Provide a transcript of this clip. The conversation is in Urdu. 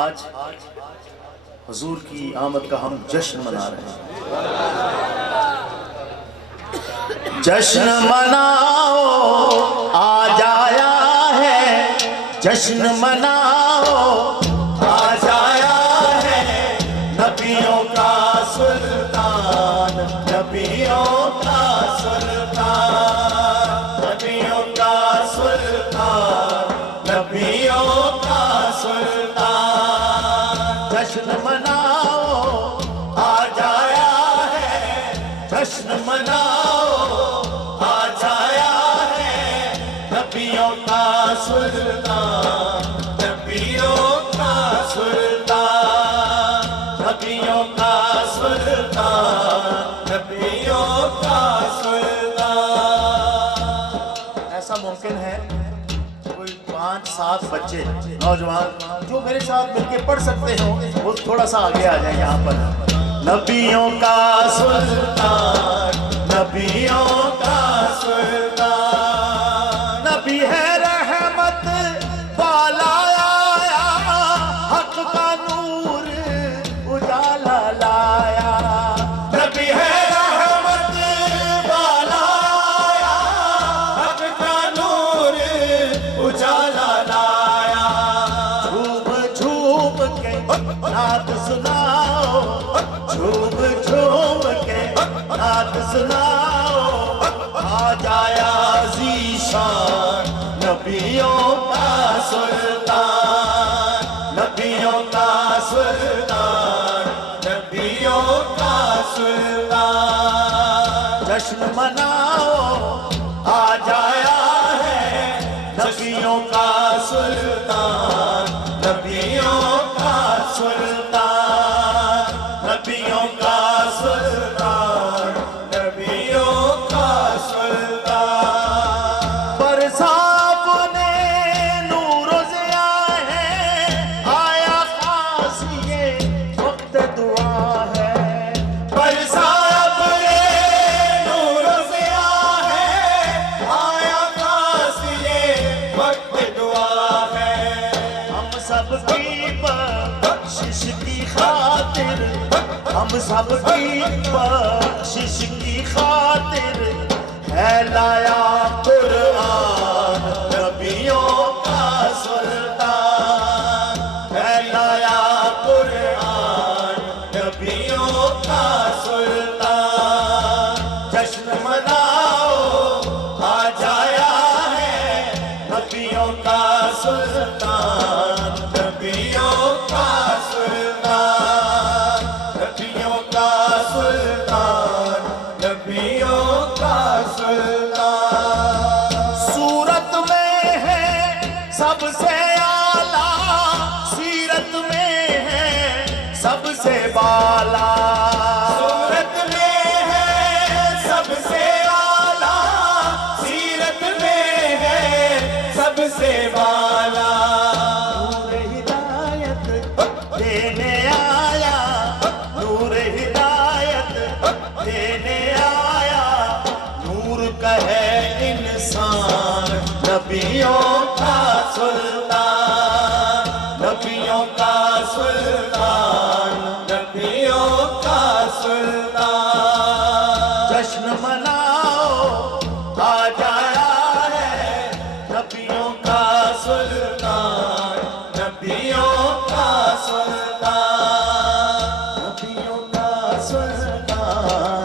آج حضور کی آمد کا ہم جشن منا رہے ہیں. جشن مناؤ آج آیا ہے, جشن مناؤ آج آیا ہے, نبیوں کا سلطان, نبیوں کا سلطان, نبیوں کا سلطان, نبیوں کا سلطان. جشن مناؤ آج آیا ہے, جشن مناؤ آج آیا ہے, نبیوں کا سلطان, نبیوں کا سلطان, نبیوں کا سلطان, نبیوں کا سلطان. ایسا ممکن ہے کوئی 5-7 بچے نوجوان جو میرے ساتھ مل کے پڑھ سکتے ہوں وہ تھوڑا سا آگے آ جائیں یہاں پر. نبیوں کا سلطان, نبیوں کا سلطان, نبی ہے رحمت والا آیا, حق کا نور اجالا لایا. نبی ہے رحمت والا آیا, حق کا نور اجالا لایا. جھوم جھوم کے نعت سناؤ, جھوم جھوم کے نعت سناؤ, آج آیا ذیشان, نبیوں کا سلطان, نبیوں کا سلطان, نبیوں کا سلطان. جشن مناؤ آج آیا ہے, نبیوں کا سلطان, نبیوں کا سلطان, نبیوں کا سلطان, نبیوں کا سلطان. برسا اپنے نور و ضیاء ہے, آیا خاص یہ وقت دعا ہے. برسا اپنے نور و ضیاء ہے, آیا خاص یہ وقت دعا ہے. ہم سب کی بخشش کی خاطر, ہم سب کی بخشش کی خاطر ہے لایا قرآن, نبیوں کا سلطان, ہے لایا قرآن, نبیوں کا سلطان. جشن مناؤ آج آیا ہے, نبیوں کا سلطان, نبیوں کا سلطان, نبیوں کا سلطان, نبیوں کا سلطان. صورت میں ہے سب سے اعلیٰ, سیرت میں ہے سب سے بالا. صورت میں ہے سب سے اعلیٰ, سیرت میں ہے سب سے بالا. نور ہدایت دینے آیا, نور ہدایت دینے آیا, نور کا ہے انسان, نبیوں کا سلطان, نبیوں کا سلطان, نبیوں کا سلطان. جشن مناؤ آج آیا ہے, نبیوں کا سلطان, نبیوں کا سلطان, نبیوں کا سلطان.